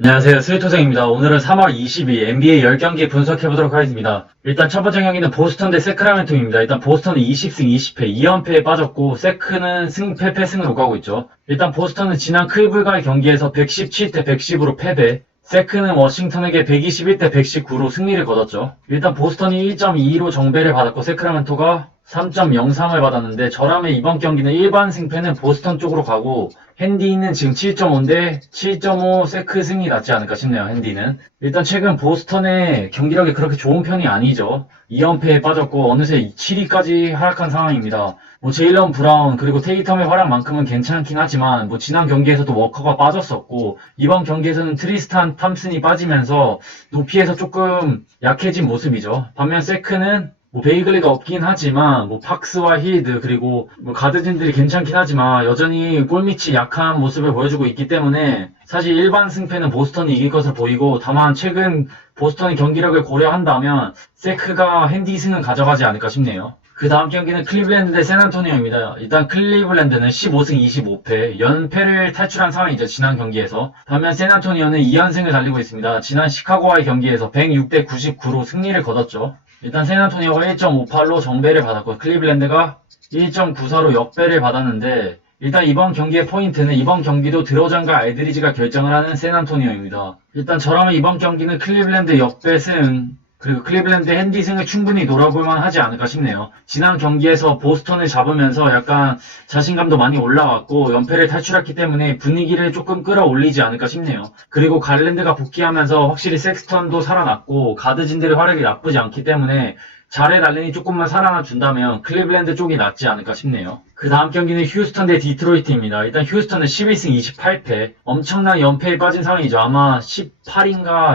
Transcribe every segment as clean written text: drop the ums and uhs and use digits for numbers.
안녕하세요. 스위토생입니다. 오늘은 3월 22일 NBA 10경기 분석해보도록 하겠습니다. 일단 첫 번째 경기는 보스턴 대 세크라멘토입니다. 일단 보스턴은 20승 20패, 2연패에 빠졌고 세크는 승패 패승으로 가고 있죠. 일단 보스턴은 지난 클리블과의 경기에서 117대 110으로 패배, 세크는 워싱턴에게 121대 119로 승리를 거뒀죠. 일단 보스턴이 1.22로 정배를 받았고 세크라멘토가 3.03을 받았는데 저라면 이번 경기는 일반 승패는 보스턴 쪽으로 가고 핸디는 지금 7.5인데 7.5 세크 승이 낫지 않을까 싶네요. 핸디는 일단 최근 보스턴의 경기력이 그렇게 좋은 편이 아니죠. 2연패에 빠졌고 어느새 7위까지 하락한 상황입니다. 제일런 브라운 그리고 테이텀의 활약만큼은 괜찮긴 하지만 지난 경기에서도 워커가 빠졌었고 이번 경기에서는 트리스탄 탐슨이 빠지면서 높이에서 조금 약해진 모습이죠. 반면 세크는 베이글리가 없긴 하지만 팍스와 힐드 그리고 가드진들이 괜찮긴 하지만 여전히 골밑이 약한 모습을 보여주고 있기 때문에 사실 일반 승패는 보스턴이 이길 것으로 보이고 다만 최근 보스턴의 경기력을 고려한다면 세크가 핸디 승은 가져가지 않을까 싶네요. 그 다음 경기는 클리블랜드 대 샌안토니오입니다. 일단 클리블랜드는 15승 25패, 연패를 탈출한 상황이죠. 지난 경기에서. 반면 샌안토니오는 2연승을 달리고 있습니다. 지난 시카고와의 경기에서 106대 99로 승리를 거뒀죠. 일단 샌안토니오가 1.58로 정배를 받았고 클리블랜드가 1.94로 역배를 받았는데 일단 이번 경기의 포인트는 이번 경기도 드로잔과 알드리지가 결정을 하는 샌안토니오입니다. 일단 저라면 이번 경기는 클리블랜드 역배승 그리고 클리블랜드 핸디승을 충분히 노려볼만 하지 않을까 싶네요. 지난 경기에서 보스턴을 잡으면서 약간 자신감도 많이 올라왔고 연패를 탈출했기 때문에 분위기를 조금 끌어올리지 않을까 싶네요. 그리고 갈랜드가 복귀하면서 확실히 섹스턴도 살아났고 가드진들의 활약이 나쁘지 않기 때문에 자렛 알렌이 조금만 살아나 준다면 클리블랜드 쪽이 낫지 않을까 싶네요. 그 다음 경기는 휴스턴 대 디트로이트입니다. 일단 휴스턴은 11승 28패 엄청난 연패에 빠진 상황이죠. 아마 18인가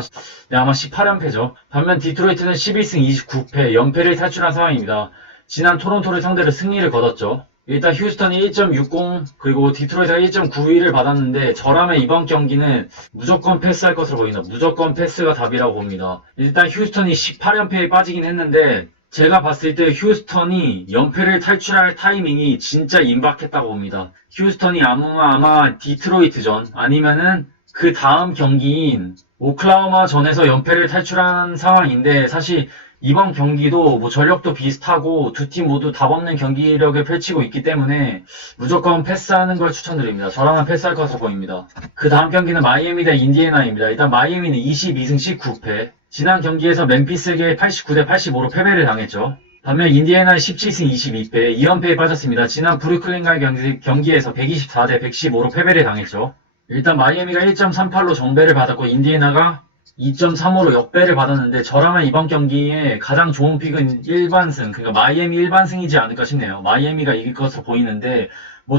아마 18연패죠. 반면 디트로이트는 11승 29패 연패를 탈출한 상황입니다. 지난 토론토를 상대로 승리를 거뒀죠. 일단 휴스턴이 1.60 그리고 디트로이트가 1.91을 받았는데 저라면 이번 경기는 무조건 패스할 것으로 보인다. 무조건 패스가 답이라고 봅니다. 일단 휴스턴이 18연패에 빠지긴 했는데 제가 봤을 때 휴스턴이 연패를 탈출할 타이밍이 진짜 임박했다고 봅니다. 휴스턴이 아마 디트로이트전 아니면은 그 다음 경기인 오클라호마 전에서 연패를 탈출한 상황인데 사실 이번 경기도 전력도 비슷하고 두 팀 모두 답없는 경기력을 펼치고 있기 때문에 무조건 패스하는 걸 추천드립니다. 저라면 패스할 것으로 보입니다. 그 다음 경기는 마이애미 대 인디애나입니다. 일단 마이애미는 22승 19패 지난 경기에서 멤피스에게 89대 85로 패배를 당했죠. 반면 인디애나는 17승 22패 2연패에 빠졌습니다. 지난 브루클린과의 경기에서 124대 115로 패배를 당했죠. 일단 마이애미가 1.38로 정배를 받았고 인디애나가 2.35로 역배를 받았는데 저라면 이번 경기에 가장 좋은 픽은 일반승 그러니까 마이애미 일반승이지 않을까 싶네요. 마이애미가 이길 것으로 보이는데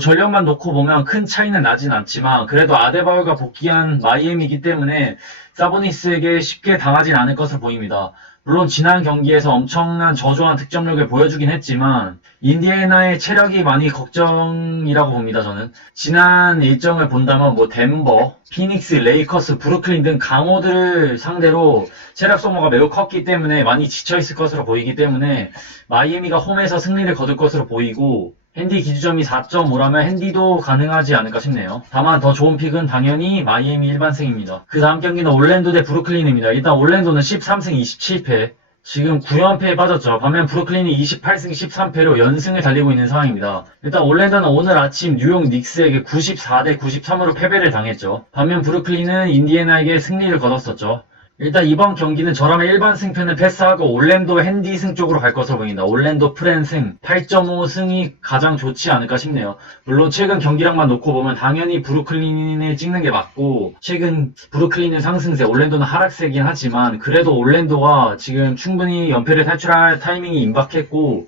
전력만 놓고 보면 큰 차이는 나진 않지만 그래도 아데바요가 복귀한 마이애미이기 때문에 사보니스에게 쉽게 당하진 않을 것으로 보입니다. 물론 지난 경기에서 엄청난 저조한 득점력을 보여주긴 했지만 인디애나의 체력이 많이 걱정이라고 봅니다. 저는 지난 일정을 본다면 덴버, 피닉스, 레이커스, 브루클린 등 강호들을 상대로 체력 소모가 매우 컸기 때문에 많이 지쳐있을 것으로 보이기 때문에 마이애미가 홈에서 승리를 거둘 것으로 보이고 핸디 기준점이 4.5라면 핸디도 가능하지 않을까 싶네요. 다만 더 좋은 픽은 당연히 마이애미 일반승입니다. 그 다음 경기는 올랜도 대 브루클린입니다. 일단 올랜도는 13승 27패 지금 9연패에 빠졌죠. 반면 브루클린이 28승 13패로 연승을 달리고 있는 상황입니다. 일단 올랜도는 오늘 아침 뉴욕 닉스에게 94대 93으로 패배를 당했죠. 반면 브루클린은 인디애나에게 승리를 거뒀었죠. 일단 이번 경기는 저라면 일반 승패는 패스하고 올랜도 핸디승 쪽으로 갈 것으로 보인다. 올랜도 프랜승 8.5승이 가장 좋지 않을까 싶네요. 물론 최근 경기력만 놓고 보면 당연히 브루클린을 찍는 게 맞고 최근 브루클린은 상승세, 올랜도는 하락세긴 하지만 그래도 올랜도가 지금 충분히 연패를 탈출할 타이밍이 임박했고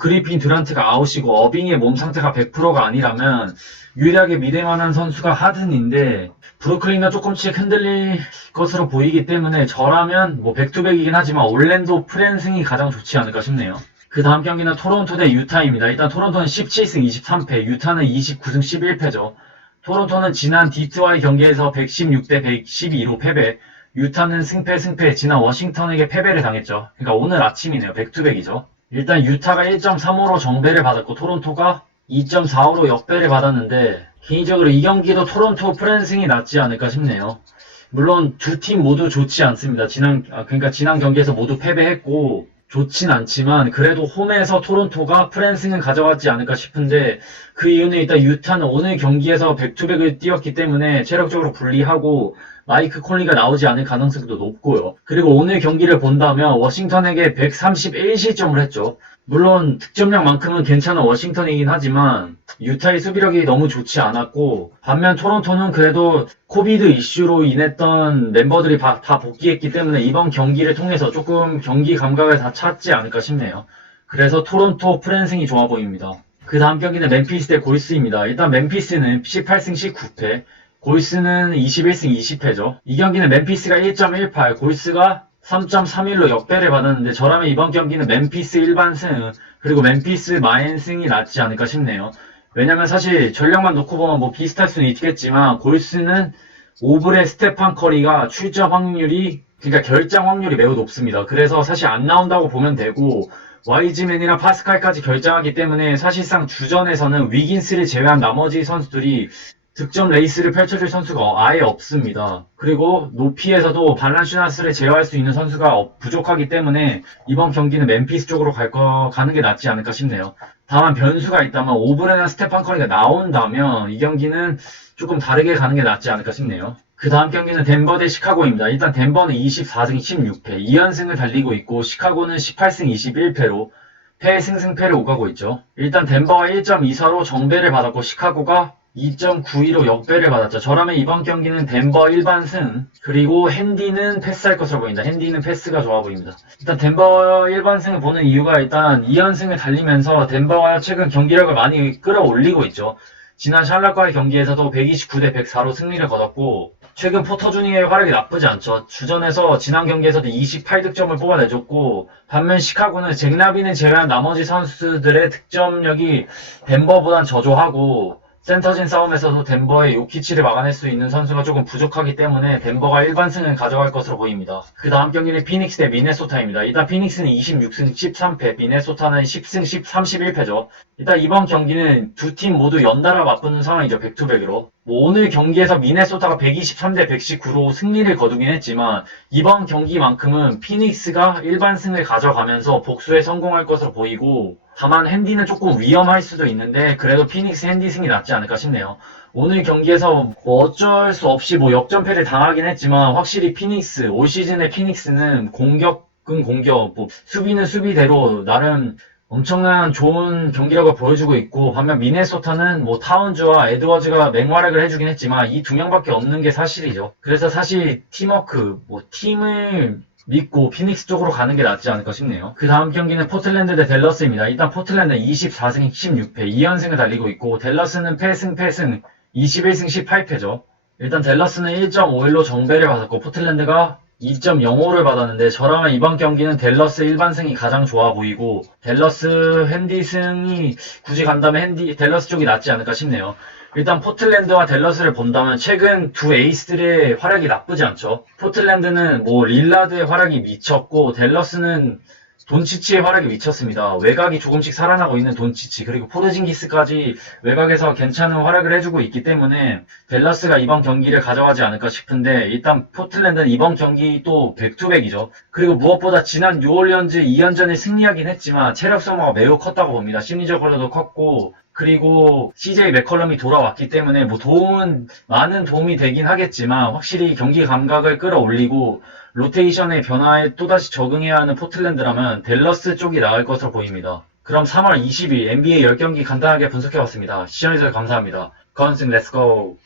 그리핀 듀란트가 아웃이고 어빙의 몸 상태가 100%가 아니라면 유일하게 믿을만한 선수가 하든인데 브루클린은 조금씩 흔들릴 것으로 보이기 때문에 저라면 백투백이긴 하지만 올랜도 프랜승이 가장 좋지 않을까 싶네요. 그 다음 경기는 토론토 대 유타입니다. 일단 토론토는 17승 23패, 유타는 29승 11패죠. 토론토는 지난 디트와의 경기에서 116대 112로 패배, 유타는 승패 지난 워싱턴에게 패배를 당했죠. 그러니까 오늘 아침이네요. 백투백이죠. 일단 유타가 1.35로 정배를 받았고 토론토가 2.45로 역배를 받았는데 개인적으로 이 경기도 토론토 프랜승이 낫지 않을까 싶네요. 물론 두 팀 모두 좋지 않습니다. 그러니까 지난 경기에서 모두 패배했고 좋진 않지만 그래도 홈에서 토론토가 프랜승은 가져갔지 않을까 싶은데 그 이유는 일단 유타는 오늘 경기에서 백투백을 뛰었기 때문에 체력적으로 불리하고 마이크 콜리가 나오지 않을 가능성도 높고요. 그리고 오늘 경기를 본다면 워싱턴에게 131실점을 했죠. 물론 득점량만큼은 괜찮은 워싱턴이긴 하지만 유타의 수비력이 너무 좋지 않았고 반면 토론토는 그래도 코비드 이슈로 인했던 멤버들이 다 복귀했기 때문에 이번 경기를 통해서 조금 경기 감각을 다 찾지 않을까 싶네요. 그래서 토론토 프랜승이 좋아 보입니다. 그 다음 경기는 멤피스 대 골스입니다. 일단 멤피스는 18승 19패, 골스는 21승 20패죠. 이 경기는 멤피스가 1.18, 골스가 3.31로 역배를 받았는데 저라면 이번 경기는 멤피스 일반승 그리고 멤피스 마인승이 낫지 않을까 싶네요. 왜냐면 사실 전력만 놓고 보면 뭐 비슷할 수는 있겠지만 골스는 오브레 스테판 커리가 출전 확률이 그러니까 결장 확률이 매우 높습니다. 그래서 사실 안 나온다고 보면 되고 와이즈맨이랑 파스칼까지 결장하기 때문에 사실상 주전에서는 위긴스를 제외한 나머지 선수들이 득점 레이스를 펼쳐줄 선수가 아예 없습니다. 그리고 높이에서도 발란슈나스를 제어할 수 있는 선수가 부족하기 때문에 이번 경기는 멤피스 쪽으로 가는 게 낫지 않을까 싶네요. 다만 변수가 있다면 오브레나 스테판 커리가 나온다면 이 경기는 조금 다르게 가는 게 낫지 않을까 싶네요. 그 다음 경기는 덴버 대 시카고입니다. 일단 덴버는 24승 16패, 2연승을 달리고 있고 시카고는 18승 21패로 패승승패를 오가고 있죠. 일단 덴버가 1.24로 정배를 받았고 시카고가 2.92로 역배를 받았죠. 저라면 이번 경기는 덴버 일반승 그리고 핸디는 패스할 것으로 보인다. 핸디는 패스가 좋아 보입니다. 일단 덴버 일반승을 보는 이유가 일단 2연승을 달리면서 덴버가 최근 경기력을 많이 끌어올리고 있죠. 지난 샬럿과의 경기에서도 129대 104로 승리를 거뒀고 최근 포터 주니어의 활약이 나쁘지 않죠. 주전에서 지난 경기에서도 28득점을 뽑아내줬고 반면 시카고는 잭 라빈을 제외한 나머지 선수들의 득점력이 덴버보단 저조하고 센터진 싸움에서도 덴버의 요키치를 막아낼 수 있는 선수가 조금 부족하기 때문에 덴버가 일반승을 가져갈 것으로 보입니다. 그 다음 경기는 피닉스 대 미네소타입니다. 일단 피닉스는 26승 13패, 미네소타는 10승 31패죠. 일단 이번 경기는 두 팀 모두 연달아 맞붙는 상황이죠. 백투백으로. 오늘 경기에서 미네소타가 123대 119로 승리를 거두긴 했지만 이번 경기만큼은 피닉스가 일반승을 가져가면서 복수에 성공할 것으로 보이고 다만 핸디는 조금 위험할 수도 있는데 그래도 피닉스 핸디 승이 낫지 않을까 싶네요. 오늘 경기에서 뭐 어쩔 수 없이 뭐 역전패를 당하긴 했지만 확실히 피닉스, 올 시즌의 피닉스는 공격은 공격, 뭐 수비는 수비대로 나름 엄청난 좋은 경기력을 보여주고 있고 반면 미네소타는 뭐 타운즈와 에드워즈가 맹활약을 해주긴 했지만 이 두 명밖에 없는 게 사실이죠. 그래서 사실 팀워크, 뭐 팀을 믿고 피닉스 쪽으로 가는 게 낫지 않을까 싶네요. 그 다음 경기는 포틀랜드 대 댈러스입니다. 일단 포틀랜드는 24승 16패 2연승을 달리고 있고 댈러스는 패승 21승 18패죠. 일단 댈러스는 1.51로 정배를 받았고 포틀랜드가 2.05를 받았는데 저라면 이번 경기는 댈러스 일반승이 가장 좋아 보이고 댈러스 핸디승이 굳이 간다면 댈러스 쪽이 낫지 않을까 싶네요. 일단 포틀랜드와 댈러스를 본다면 최근 두 에이스들의 활약이 나쁘지 않죠. 포틀랜드는 뭐 릴라드의 활약이 미쳤고 댈러스는 돈치치의 활약이 미쳤습니다. 외곽이 조금씩 살아나고 있는 돈치치 그리고 포르징기스까지 외곽에서 괜찮은 활약을 해주고 있기 때문에 댈러스가 이번 경기를 가져가지 않을까 싶은데 일단 포틀랜드는 이번 경기 또 백투백이죠. 그리고 무엇보다 지난 뉴올리언즈 2연전에 승리하긴 했지만 체력 소모가 매우 컸다고 봅니다. 심리적으로도 컸고 그리고 CJ 맥컬럼이 돌아왔기 때문에 뭐 많은 도움이 되긴 하겠지만 확실히 경기 감각을 끌어올리고 로테이션의 변화에 또다시 적응해야 하는 포틀랜드라면 댈러스 쪽이 나을 것으로 보입니다. 그럼 3월 20일 NBA 10경기 간단하게 분석해봤습니다. 시청해주셔서 감사합니다. 건승 렛츠고!